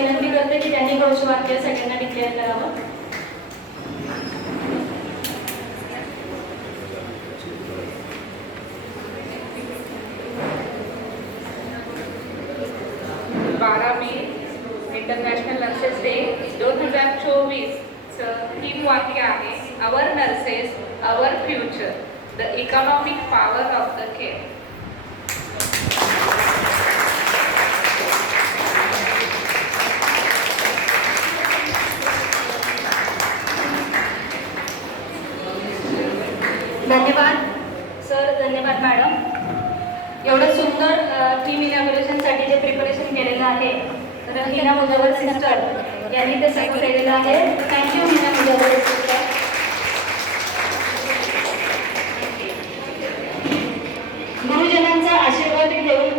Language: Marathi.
विनंती करते की त्यांनी घोषवाक्य सगळ्यांना डिक्लेअर करावं. इंटरनॅशनल नर्सेस डे 2024 थीम वाक्य आहे our nurses our future the economic power of the care. धन्यवाद सर, धन्यवाद मॅडम. एवढं सुंदर टीम इनॉग्रेशनसाठी जे प्रिपरेशन केलेलं आहे तर हिना मुजावर सिस्टर यांनी ते सगळं केलेलं आहे. Thank you Hina Mujawar sister. गुरुजनांचा आशीर्वाद घेऊन